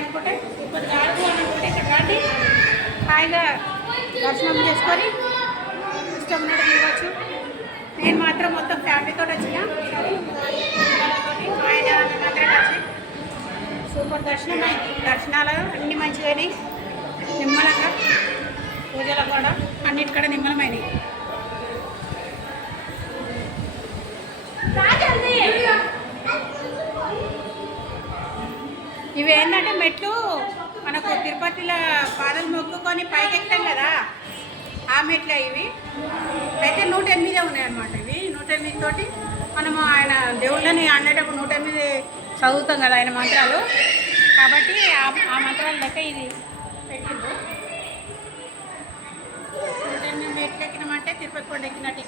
అనుకుంటే తిరుపతి కాదు అని అనుకుంటే ఇక్కడ రండి, హాయిగా దర్శనం చేసుకొని ఇష్టం ఉన్నట్టు తిరగచ్చు. నేను మాత్రం మొత్తం ఫ్యామిలీతో వచ్చిన పిల్లలతోటి ఆయన అందరం కలిసి సూపర్ దర్శనం అయింది. దర్శనాలు అన్నీ మంచిగాని నిమ్మలంగా, పూజలు కూడా అన్నిటికడ నిమ్మలమైనవి. ఇవి ఏంటంటే మెట్లు మనకు తిరుపతిలో పాదలు మొక్కుకొని పైకెక్తాం కదా, ఆ మెట్లే ఇవి. అయితే 108 ఉన్నాయన్నమాట. ఇవి 108 తోటి మనము ఆయన దేవుళ్ళని అనేటప్పుడు 108 చదువుతాం కదా ఆయన మంత్రాలు, కాబట్టి ఆ మంత్రాల లెక్క ఇది పెట్టిండు. 108 మెట్లు ఎక్కినామంటే తిరుపతి కొండ ఎక్కినట్టు.